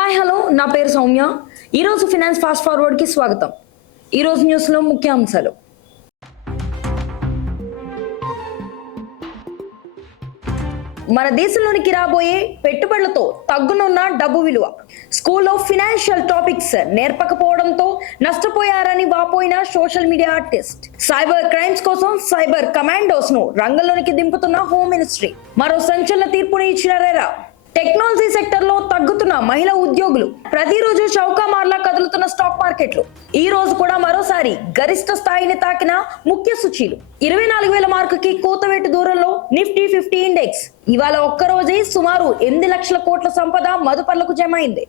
Hi hello నా పేరు సౌమ్య. ఈరోజు ఫినాన్స్ ఫాస్ట్ ఫార్వర్డ్కి స్వాగతం. ఈరోజు న్యూస్లో ముఖ్యాంశాలు. మన దేశంలోనికి రాబోయే పెట్టుబడులతో తగ్గునున్న డబ్బు విలువ. స్కూల్లో ఫినాన్షియల్ టాపిక్స్ నేర్పకపోవడంతో నష్టపోయారని వాపోయిన social media artist cyber crimes కోసం సైబర్ కమాండోస్ను రంగంలోనికి దింపుతున్న హోమ్ మినిస్ట్రీ మరో సంచలన తీర్పుని ఇచ్చిన రేరా టెక్నాలజీ సెక్టర్లో తగ్గుతున్న మహిళా ఉద్యోగులు ప్రతిరోజు చౌకామార్లా కదులుతున్న స్టాక్ మార్కెట్లు. ఈ రోజు కూడా మరోసారి గరిష్ట స్థాయిని తాకిన ముఖ్య సూచీలు. ఇరవై నాలుగు వేల మార్కుకి కోతవేటు దూరంలో నిఫ్టీ ఫిఫ్టీ ఇండెక్స్. ఇవాళ ఒక్కరోజే సుమారు ఎనిమిది లక్షల కోట్ల సంపద మదుపర్లకు జమ అయింది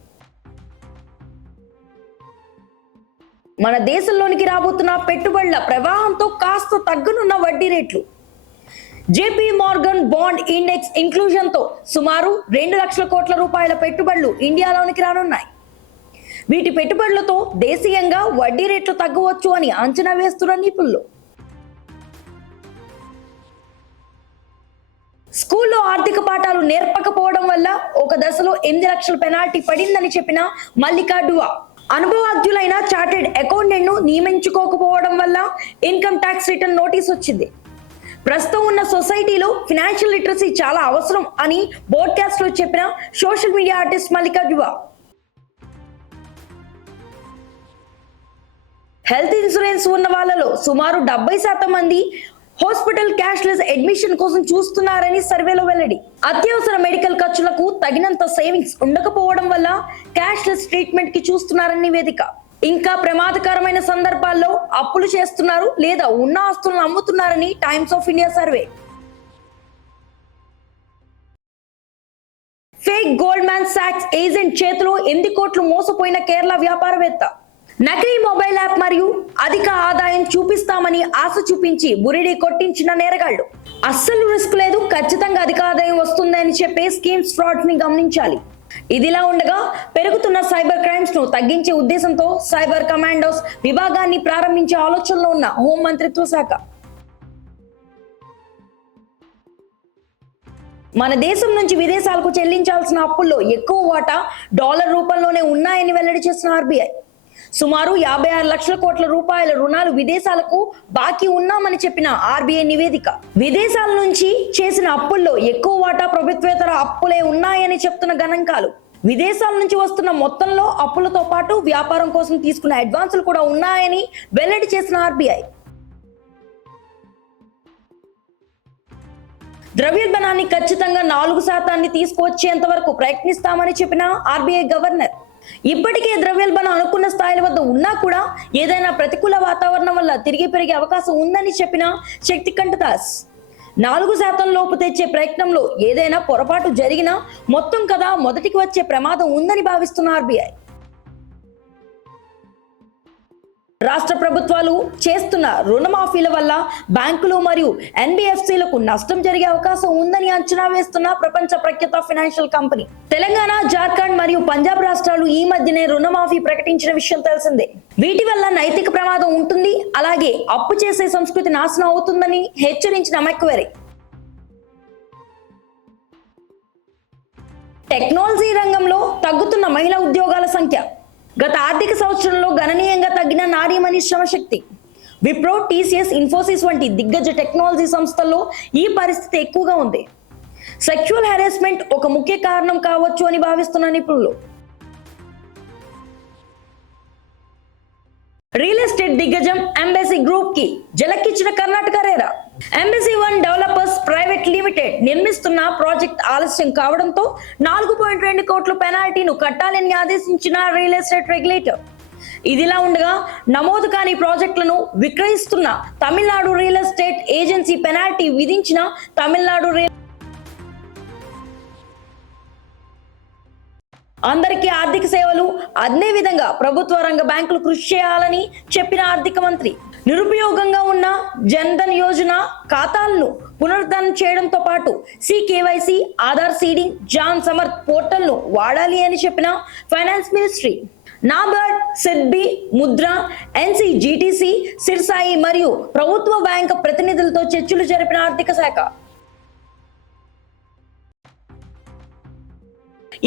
మన దేశంలోనికి రాబోతున్న పెట్టుబడుల ప్రవాహంతో కాస్త తగ్గనున్న వడ్డీ రేట్లు. జేపీ మార్గన్ బాండ్ ఇండెక్స్ ఇంక్లూజన్తో సుమారు రెండు లక్షల కోట్ల రూపాయల పెట్టుబడులు ఇండియాలోనికి రానున్నాయి. వీటి పెట్టుబడులతో దేశీయంగా వడ్డీ రేట్లు తగ్గవచ్చు అని అంచనా వేస్తున్న నిపుణులు. స్కూల్లో ఆర్థిక పాఠాలు నేర్పకపోవడం వల్ల ఒక దశలో ఎనిమిది లక్షల పెనాల్టీ పడిందని చెప్పిన మల్లికా డువా అనుభవజ్ఞులైన చార్టెడ్ అకౌంటెంట్ను నియమించుకోకపోవడం వల్ల ఇన్కమ్ ట్యాక్స్ రిటర్న్ నోటీస్ వచ్చింది. ప్రస్తుతం ఉన్న సొసైటీలో ఫినాన్షియల్ లిటరసీ చాలా అవసరం అని బోడ్కాస్ట్లో చెప్పిన social media artist Mallika health insurance ఉన్న వాళ్ళలో సుమారు డెబ్బై శాతం మంది హాస్పిటల్ క్యాష్లెస్ అడ్మిషన్ కోసం చూస్తున్నారని సర్వేలో వెల్లడి. అత్యవసర మెడికల్ ఖర్చులకు తగినంత సేవింగ్స్ ఉండకపోవడం వల్ల క్యాష్లెస్ ట్రీట్మెంట్కి చూస్తున్నారని నివేదిక. ఇంకా ప్రమాదకరమైన సందర్భాల్లో అప్పులు చేస్తున్నారు లేదా ఉన్న ఆస్తులను అమ్ముతున్నారని Times of India survey. Fake Goldman సాక్స్ ఏజెంట్ చేతిలో ఎనిమిది కోట్లు మోసపోయిన కేరళ వ్యాపారవేత్త? నకిలీ మొబైల్ యాప్ మరియు అధిక ఆదాయం చూపిస్తామని ఆశ చూపించి బురిడి కొట్టించిన నేరగాళ్ళు. అస్సలు రిస్క్ లేదు ఖచ్చితంగా అధిక ఆదాయం వస్తుందని చెప్పే స్కీమ్స్ ఫ్రాడ్ని గమనించాలి. ఇదిలా ఉండగా పెరుగుతున్న సైబర్ క్రైమ్స్ను తగ్గించే ఉద్దేశంతో సైబర్ కమాండోస్ విభాగాన్ని ప్రారంభించే ఆలోచనలో ఉన్న హోం మంత్రిత్వ శాఖ. మన దేశం నుంచి విదేశాలకు చెల్లించాల్సిన అప్పుల్లో ఎక్కువ వాటా డాలర్ రూపంలోనే ఉన్నాయని వెల్లడి చేసిన ఆర్బీఐ. సుమారు యాభై ఆరు లక్షల కోట్ల రూపాయల రుణాలు విదేశాలకు బాకీ ఉన్నామని చెప్పిన ఆర్బీఐ నివేదిక. విదేశాల నుంచి చేసిన అప్పుల్లో ఎక్కువ వాటా ప్రభుత్వేతర అప్పులే ఉన్నాయని చెప్తున్న గణాంకాలు. విదేశాల నుంచి వస్తున్న మొత్తంలో అప్పులతో పాటు వ్యాపారం కోసం తీసుకున్న అడ్వాన్సులు కూడా ఉన్నాయని వెల్లడి చేసిన ఆర్బీఐ. ద్రవ్యోల్బణాన్ని ఖచ్చితంగా నాలుగు శాతాన్ని తీసుకువచ్చేంత వరకు ప్రయత్నిస్తామని చెప్పిన ఆర్బీఐ గవర్నర్. ఇప్పటికే ద్రవ్యోల్బణం అనుకున్న స్థాయిల వద్ద ఉన్నా కూడా ఏదైనా ప్రతికూల వాతావరణం వల్ల తిరిగి పెరిగే అవకాశం ఉందని చెప్పిన శక్తికంఠ దాస్. నాలుగు శాతం లోపు తెచ్చే ప్రయత్నంలో ఏదైనా పొరపాటు జరిగినా మొత్తం కదా మొదటికి వచ్చే ప్రమాదం ఉందని భావిస్తున్న ఆర్బీఐ. రాష్ట్ర ప్రభుత్వాలు చేస్తున్న రుణమాఫీల వల్ల బ్యాంకులు మరియు ఎన్బిఎఫ్సిలకు నష్టం జరిగే అవకాశం ఉందని అంచనా వేస్తున్న ప్రపంచ ప్రఖ్యాత ఫైనాన్షియల్ కంపెనీ. తెలంగాణ జార్ఖండ్ మరియు పంజాబ్ రాష్ట్రాలు ఈ మధ్యనే రుణమాఫీ ప్రకటించిన విషయం తెలిసిందే. వీటి వల్ల నైతిక ప్రమాదం ఉంటుంది. అలాగే అప్పు చేసే సంస్కృతి నాశనం అవుతుందని హెచ్చరించిన మెక్వెరీ. టెక్నాలజీ రంగంలో తగ్గుతున్న మహిళా ఉద్యోగాల సంఖ్య. గత ఆర్థిక సంవత్సరంలో గణనీయంగా తగ్గిన నారీమణి శ్రమశక్తి. విప్రో టీసీఎస్ ఇన్ఫోసిస్ వంటి దిగ్గజ టెక్నాలజీ సంస్థల్లో ఈ పరిస్థితి ఎక్కువగా ఉంది. సెక్చువల్ హెరాస్మెంట్ ఒక ముఖ్య కారణం కావచ్చు అని భావిస్తున్న నిపుణులు రియల్ ఎస్టేట్ దిగ్గజం ఎంబసీ గ్రూప్కి జలక్కిచ్చిన Karnataka RERA. Embassy One developers private limited నిర్మిస్తున్న ప్రాజెక్ట్ ఆలస్యం కావడంతో నాలుగు పాయింట్ రెండు కోట్ల పెనాల్టీను కట్టాలని ఆదేశించిన రియల్ ఎస్టేట్ రెగ్యులేటర్ ఇదిలా ఉండగా నమోదు కాని ప్రాజెక్టులను విక్రయిస్తున్న Tamil Nadu real estate agency penalty విధించిన తమిళనాడు రియల్ అందరికీ ఆర్థిక సేవలు అదే విధంగా ప్రభుత్వ రంగ బ్యాంకులు కృషి చేయాలని చెప్పిన ఆర్థిక మంత్రి. నిరుపయోగంగా ఉన్న జన్ధన్ యోజన ఖాతాలను పునరుద్ధరణ చేయడంతో పాటు C KYC Aadhaar seeding Jan Samarth పోర్టల్ను వాడాలి అని చెప్పిన finance ministry. NABARD SIDBI Mudra ఎన్సీజీటీసీ సిర్సాయి మరియు ప్రభుత్వ బ్యాంక్ ప్రతినిధులతో చర్చలు జరిపిన ఆర్థిక శాఖ.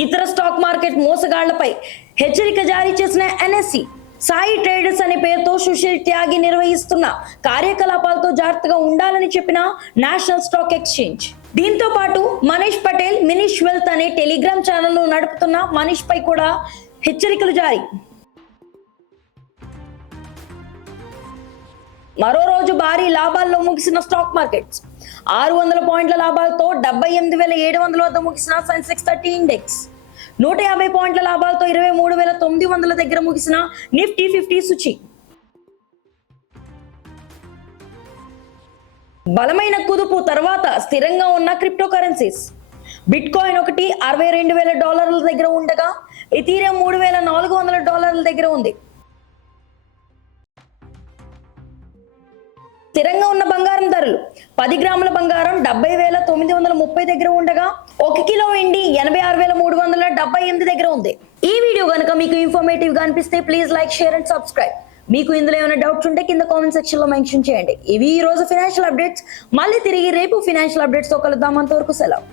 ఇతర స్టాక్ మార్కెట్ మోసగాళ్ళపై హెచ్చరిక జారీ చేసిన ఎన్ఎస్సి సాయి ట్రేడర్స్ అనే పేరుతో సుశీల్ త్యాగి నిర్వహిస్తున్న కార్యకలాపాలతో జాగ్రత్తగా ఉండాలని చెప్పిన నేషనల్ స్టాక్ ఎక్స్చేంజ్. దీంతో పాటు మనీష్ పటేల్ మినిష్ వెల్త్ అనే టెలిగ్రామ్ ఛానల్ను నడుపుతున్న మనీష్ పై కూడా హెచ్చరికలు జారీ. మరో రోజు భారీ లాభాల్లో ముగిసిన స్టాక్ మార్కెట్స్. ఆరు వందల పాయింట్ల లాభాలతో డెబ్బై ఎనిమిది వేల ఏడు వందల వద్ద ముగిసిన సెన్సెక్స్ థర్టీ ఇండెక్స్. నూట యాభై పాయింట్ల లాభాలతో ఇరవై మూడు వేల తొమ్మిది వందల దగ్గర ముగిసిన నిఫ్టీ ఫిఫ్టీ సూచి. బలమైన కుదుపు తర్వాత స్థిరంగా ఉన్న క్రిప్టో కరెన్సీస్ బిట్ కాయిన్ ఒకటి అరవై రెండు వేల డాలర్ల దగ్గర ఉండగా ఇథీరియం మూడు వేల నాలుగు వందల డాలర్ల దగ్గర ఉంది. స్థిరంగా ఉన్న బంగారం ధరలు. పది గ్రాముల బంగారం డెబ్బై వేల తొమ్మిది వందల ముప్పై దగ్గర ఉండగా ఒక కిలో వెండి ఎనభై ఆరు వేల మూడు వందల డెబ్బై ఎనిమిది దగ్గర ఉంది. ఈ వీడియో కనుక మీకు ఇన్ఫర్మేటివ్గా అనిపిస్తే please like share and subscribe మీకు ఇందులో ఏమైనా డౌట్స్ ఉంటే కింద కామెంట్ సెక్షన్లో మెన్షన్ చేయండి. ఇవి ఈ రోజు ఫినాన్షియల్ అప్డేట్స్ మళ్ళీ తిరిగి రేపు ఫినాన్షియల్ అప్డేట్స్తో కలుద్దాం. అంతవరకు సెలవు.